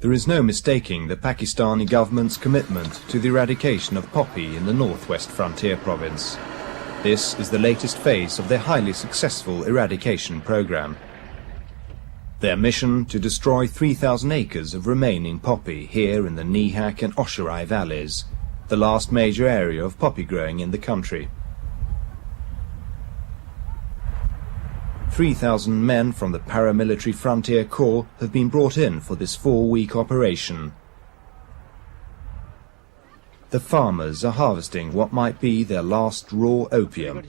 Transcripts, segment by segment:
There is no mistaking the Pakistani government's commitment to the eradication of poppy in the northwest frontier province. This is the latest phase of their highly successful eradication program. Their mission to destroy 3,000 acres of remaining poppy here in the Nihak and Osharai valleys, the last major area of poppy growing in the country. 3,000 men from the paramilitary Frontier Corps have been brought in for this 4-week operation. The farmers are harvesting what might be their last raw opium.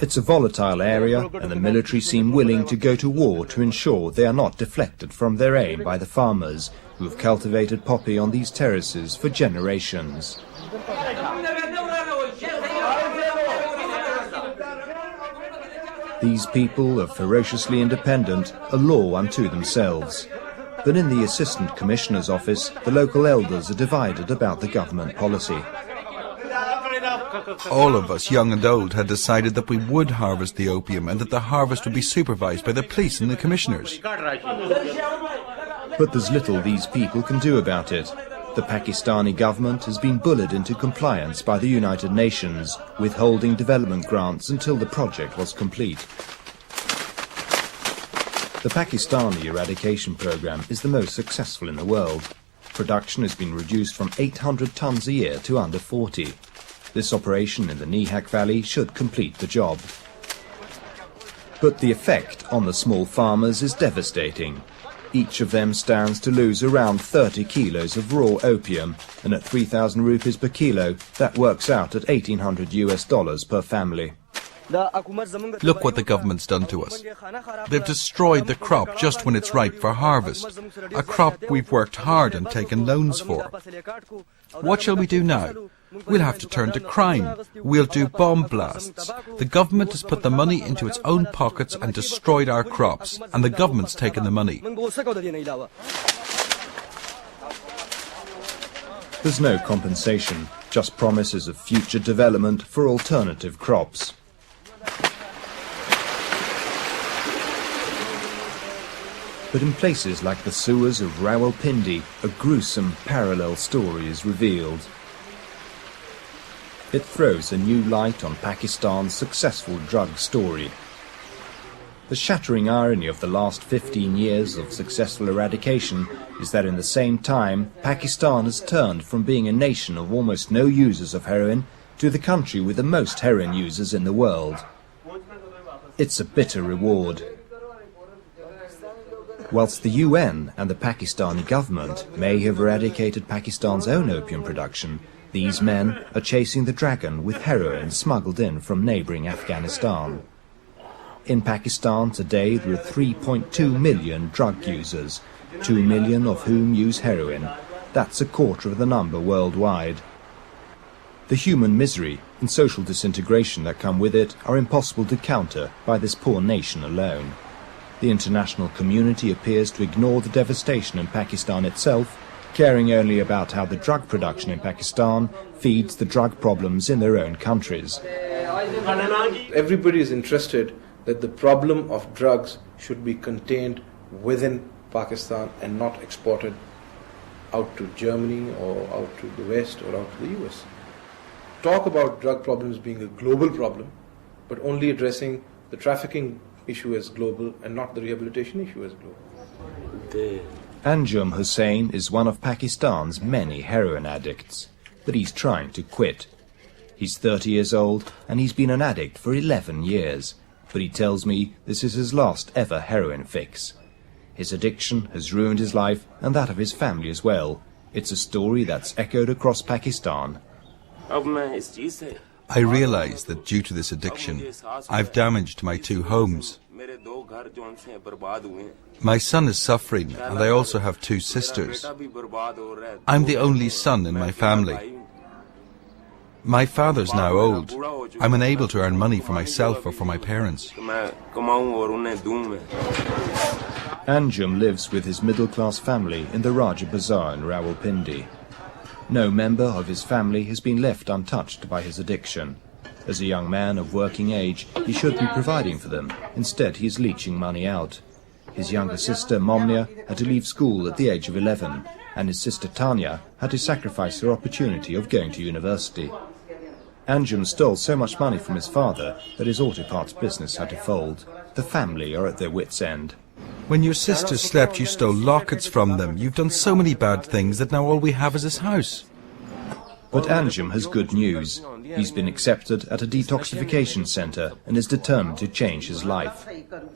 It's a volatile area, and the military seem willing to go to war to ensure they are not deflected from their aim by the farmers who have cultivated poppy on these terraces for generations. These people are ferociously independent, a law unto themselves. But in the Assistant Commissioner's office, the local elders are divided about the government policy. All of us, young and old, had decided that we would harvest the opium and that the harvest would be supervised by the police and the commissioners. But there's little these people can do about it. The Pakistani government has been bullied into compliance by the United Nations, withholding development grants until the project was complete. The Pakistani eradication program is the most successful in the world. Production has been reduced from 800 tons a year to under 40. This operation in the Nihak Valley should complete the job. But the effect on the small farmers is devastating. Each of them stands to lose around 30 kilos of raw opium, and at 3,000 rupees per kilo, that works out at $1,800 per family. Look what the government's done to us. They've destroyed the crop just when it's ripe for harvest, a crop we've worked hard and taken loans for. What shall we do now? We'll have to turn to crime. We'll do bomb blasts. The government has put the money into its own pockets and destroyed our crops, and the government's taken the money. There's no compensation, just promises of future development for alternative crops. But in places like the sewers of Rawalpindi, a gruesome parallel story is revealed. It throws a new light on Pakistan's successful drug story. The shattering irony of the last 15 years of successful eradication is that in the same time, Pakistan has turned from being a nation of almost no users of heroin to the country with the most heroin users in the world. It's a bitter reward. Whilst the UN and the Pakistani government may have eradicated Pakistan's own opium production, these men are chasing the dragon with heroin smuggled in from neighbouring Afghanistan. In Pakistan today there are 3.2 million drug users, 2 million of whom use heroin. That's a quarter of the number worldwide. The human misery and social disintegration that come with it are impossible to counter by this poor nation alone. The international community appears to ignore the devastation in Pakistan itself, caring only about how the drug production in Pakistan feeds the drug problems in their own countries. Everybody is interested that the problem of drugs should be contained within Pakistan and not exported out to Germany or out to the West or out to the US. Talk about drug problems being a global problem, but only addressing the trafficking issue as global and not the rehabilitation issue as global. Anjum Hussain is one of Pakistan's many heroin addicts, but he's trying to quit. He's 30 years old and he's been an addict for 11 years, but he tells me this is his last ever heroin fix. His addiction has ruined his life and that of his family as well. It's a story that's echoed across Pakistan. I realise that due to this addiction, I've damaged my 2 homes. My son is suffering, and I also have 2 sisters. I'm the only son in my family. My father's now old. I'm unable to earn money for myself or for my parents. Anjum lives with his middle-class family in the Raja Bazaar in Rawalpindi. No member of his family has been left untouched by his addiction. As a young man of working age, he should be providing for them. Instead, he is leeching money out. His younger sister, Momnia, had to leave school at the age of 11, and his sister Tanya had to sacrifice her opportunity of going to university. Anjum stole so much money from his father that his auto parts business had to fold. The family are at their wits' end. When your sister slept, you stole lockets from them. You've done so many bad things that now all we have is this house. But Anjum has good news. He's been accepted at a detoxification centre and is determined to change his life.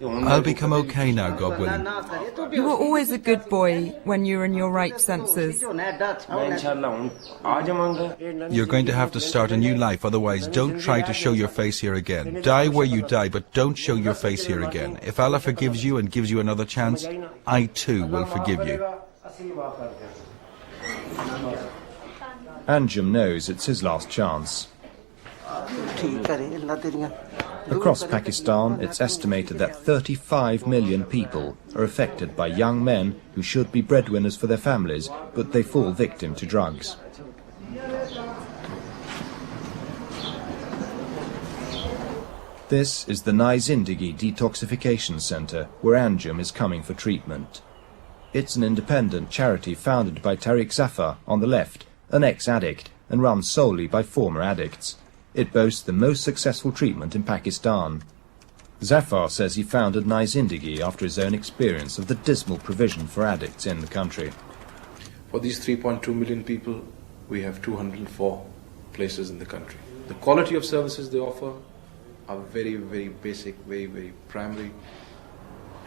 I'll become okay now, God willing. You were always a good boy when you were in your right senses. You're going to have to start a new life, otherwise don't try to show your face here again. Die where you die, but don't show your face here again. If Allah forgives you and gives you another chance, I too will forgive you. Anjum knows it's his last chance. Across Pakistan, it's estimated that 35 million people are affected by young men who should be breadwinners for their families, but they fall victim to drugs. This is the Nai Zindagi Detoxification Centre, where Anjum is coming for treatment. It's an independent charity founded by Tariq Zafar on the left, an ex-addict, and run solely by former addicts. It boasts the most successful treatment in Pakistan. Zafar says he founded Nai Zindagi after his own experience of the dismal provision for addicts in the country. For these 3.2 million people, we have 204 places in the country. The quality of services they offer are very, very basic, very, very primary.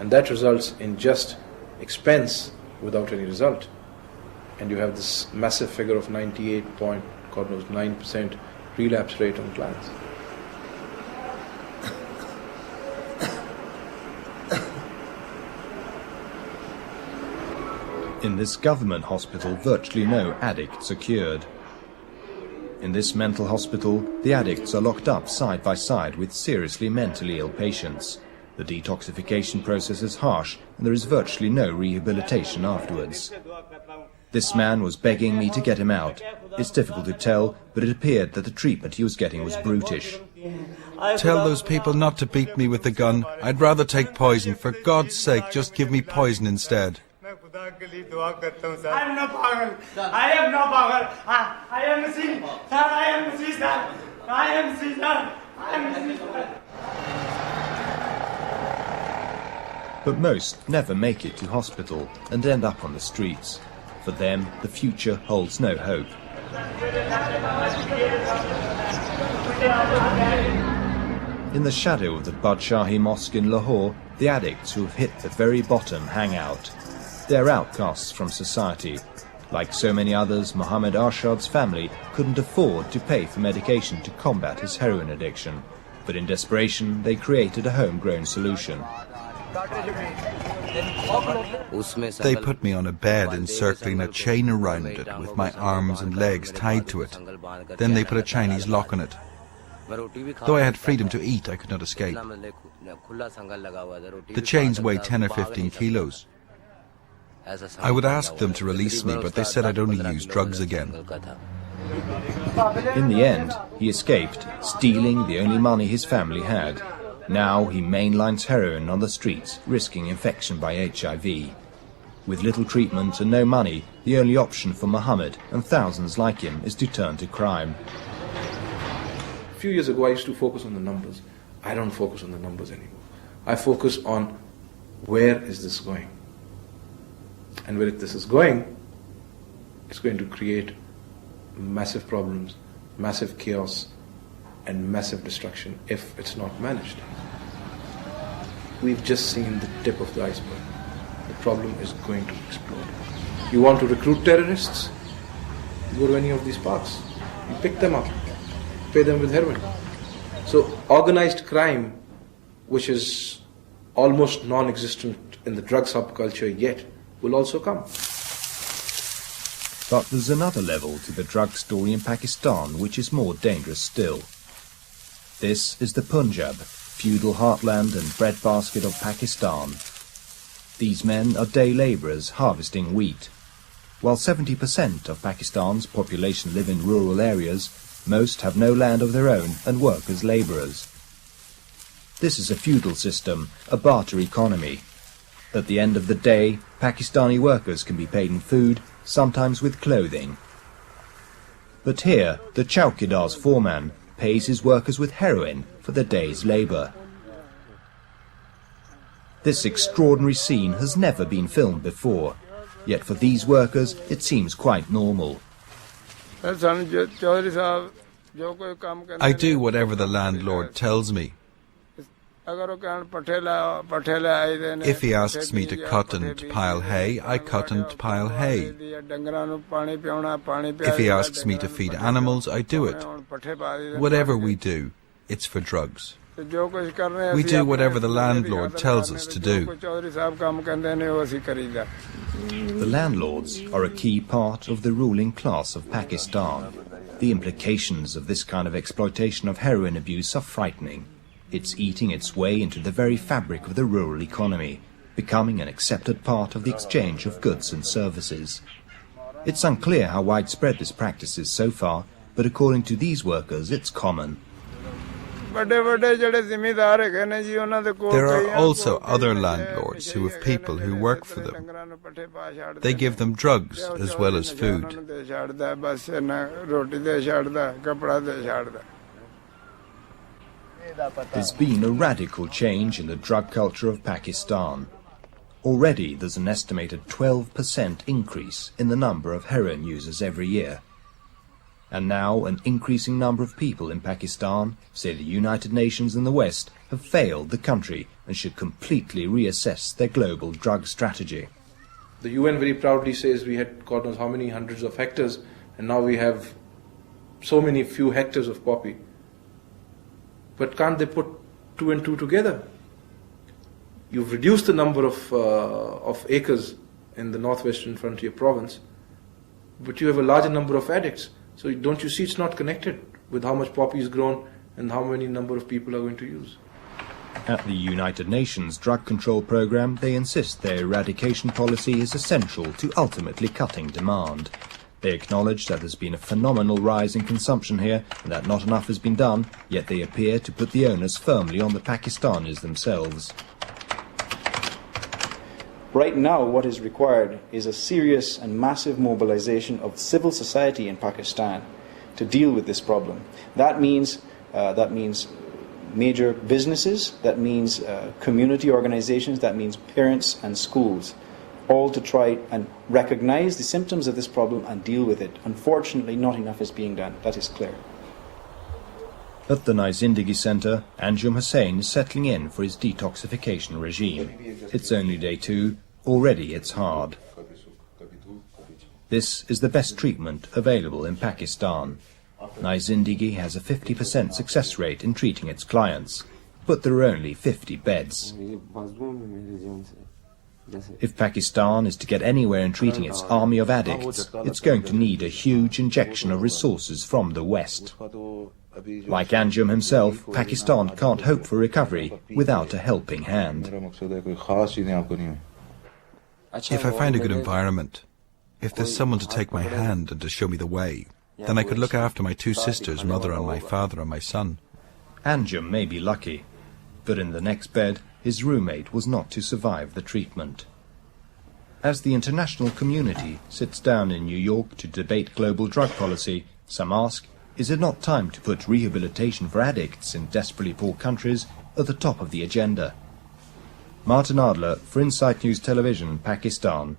And that results in just expense without any result. And you have this massive figure of 98.9% relapse rate on clients. In this government hospital, virtually no addicts are cured. In this mental hospital, the addicts are locked up side by side with seriously mentally ill patients. The detoxification process is harsh, and there is virtually no rehabilitation afterwards. This man was begging me to get him out. It's difficult to tell, but it appeared that the treatment he was getting was brutish. Tell those people not to beat me with the gun. I'd rather take poison. For God's sake, just give me poison instead. I am not pagal. I am not pagal. I am a sin. Sir, I am a sister. I am a sister. I am a sister. But most never make it to hospital and end up on the streets. For them, the future holds no hope. In the shadow of the Badshahi Mosque in Lahore, the addicts who have hit the very bottom hang out. They're outcasts from society. Like so many others, Mohammed Arshad's family couldn't afford to pay for medication to combat his heroin addiction. But in desperation, they created a homegrown solution. They put me on a bed encircling a chain around it with my arms and legs tied to it. Then they put a Chinese lock on it. Though I had freedom to eat, I could not escape. The chains weighed 10 or 15 kilos. I would ask them to release me, but they said I'd only use drugs again. In the end, he escaped, stealing the only money his family had. Now he mainlines heroin on the streets, risking infection by HIV. With little treatment and no money, the only option for Mohammed and thousands like him is to turn to crime. A few years ago, I used to focus on the numbers. I don't focus on the numbers anymore. I focus on where is this going? And where this is going, it's going to create massive problems, massive chaos, and massive destruction if it's not managed. We've just seen the tip of the iceberg. The problem is going to explode. You want to recruit terrorists? You go to any of these parks. You pick them up, pay them with heroin. So organized crime, which is almost non-existent in the drug subculture yet, will also come. But there's another level to the drug story in Pakistan which is more dangerous still. This is the Punjab, feudal heartland and breadbasket of Pakistan. These men are day labourers harvesting wheat. While 70% of Pakistan's population live in rural areas, most have no land of their own and work as labourers. This is a feudal system, a barter economy. At the end of the day, Pakistani workers can be paid in food, sometimes with clothing. But here, the Chowkidar's foreman pays his workers with heroin for the day's labour. This extraordinary scene has never been filmed before, yet for these workers it seems quite normal. I do whatever the landlord tells me. If he asks me to cut and pile hay, I cut and pile hay. If he asks me to feed animals, I do it. Whatever we do, it's for drugs. We do whatever the landlord tells us to do. The landlords are a key part of the ruling class of Pakistan. The implications of this kind of exploitation of heroin abuse are frightening. It's eating its way into the very fabric of the rural economy, becoming an accepted part of the exchange of goods and services. It's unclear how widespread this practice is so far, but according to these workers, it's common. There are also other landlords who have people who work for them. They give them drugs as well as food. There's been a radical change in the drug culture of Pakistan. Already there's an estimated 12% increase in the number of heroin users every year. And now an increasing number of people in Pakistan say the United Nations and the West have failed the country and should completely reassess their global drug strategy. The UN very proudly says we had God knows how many hundreds of hectares, and now we have so many few hectares of poppy. But can't they put two and two together? You've reduced the number of acres in the northwestern frontier province, but you have a larger number of addicts. So don't you see it's not connected with how much poppy is grown and how many number of people are going to use? At the United Nations Drug Control Programme, they insist their eradication policy is essential to ultimately cutting demand. They acknowledge that there's been a phenomenal rise in consumption here and that not enough has been done, yet they appear to put the onus firmly on the Pakistanis themselves. Right now, what is required is a serious and massive mobilization of civil society in Pakistan to deal with this problem. That means major businesses, that means community organizations, that means parents and schools, all to try and recognize the symptoms of this problem and deal with it. Unfortunately, not enough is being done. That is clear. At the Nizindagi Centre, Anjum Hussain is settling in for his detoxification regime. It's only day 2. Already it's hard. This is the best treatment available in Pakistan. Nizindagi has a 50% success rate in treating its clients, but there are only 50 beds. If Pakistan is to get anywhere in treating its army of addicts, it's going to need a huge injection of resources from the West. Like Anjum himself, Pakistan can't hope for recovery without a helping hand. If I find a good environment, if there's someone to take my hand and to show me the way, then I could look after my 2 sisters, mother and my father and my son. Anjum may be lucky, but in the next bed, his roommate was not to survive the treatment. As the international community sits down in New York to debate global drug policy, some ask, is it not time to put rehabilitation for addicts in desperately poor countries at the top of the agenda? Martin Adler for Insight News Television, Pakistan.